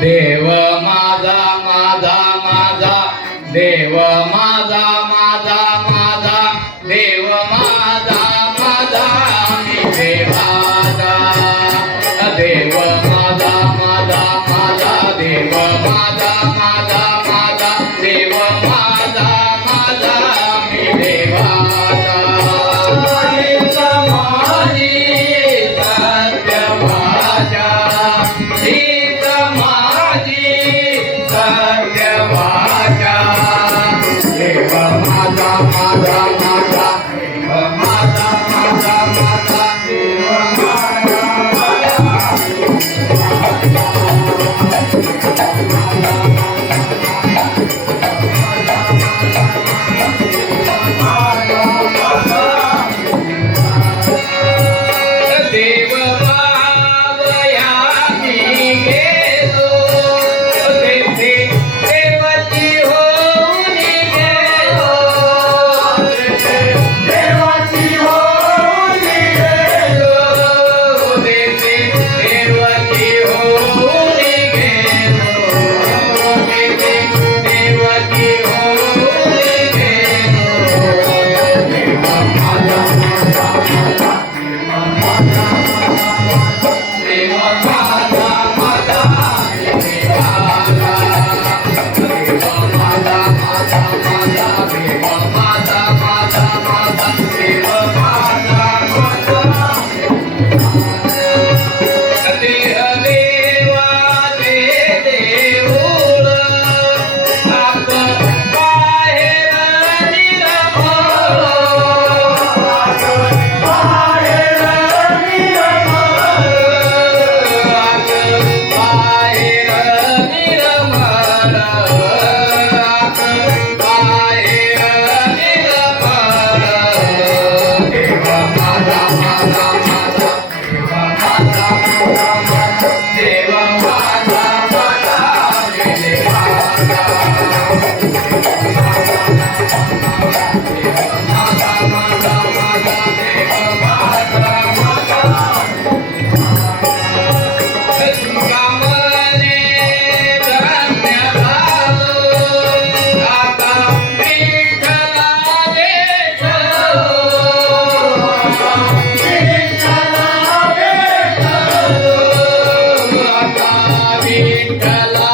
देव माझा माझा माझा देव माझा माझा माझा देव माझा माझा मी देवाचा देव माझा माझा माझा देव माझा माझा माझा देव माझा माझा मी देवाचा माझी सत्य भाषा हीच माझी सत्य भाषा देव माझा माझा माझा देव माझा माझा माझा देव माझा देव बाबया मी गेलो तेथे देवाची होऊन गेलो देवाची होऊन गेलो तेथे देवाची होऊन गेलो तेथे देवाची होऊन गेलो देव माझा माझा माझा देव माझा माझा देवाला देव माझा माझा माझा देव माझा माझा माझा देव माझा माझा देह देवा दे देऊळ आत बाहेर निरमळ आत बाहेर निरमळ आत बाहेर निरमळ आत बाहेर निरमळ देव माझा माझा माझा देव माझा माझा माझा देव माझा माझा देवाचा देव माझा माझा माझा देव माझा माझा तुकामने धन्य झालो आता विठ्ठला भेटलो विठ्ठला भेटलो आता विठ्ठला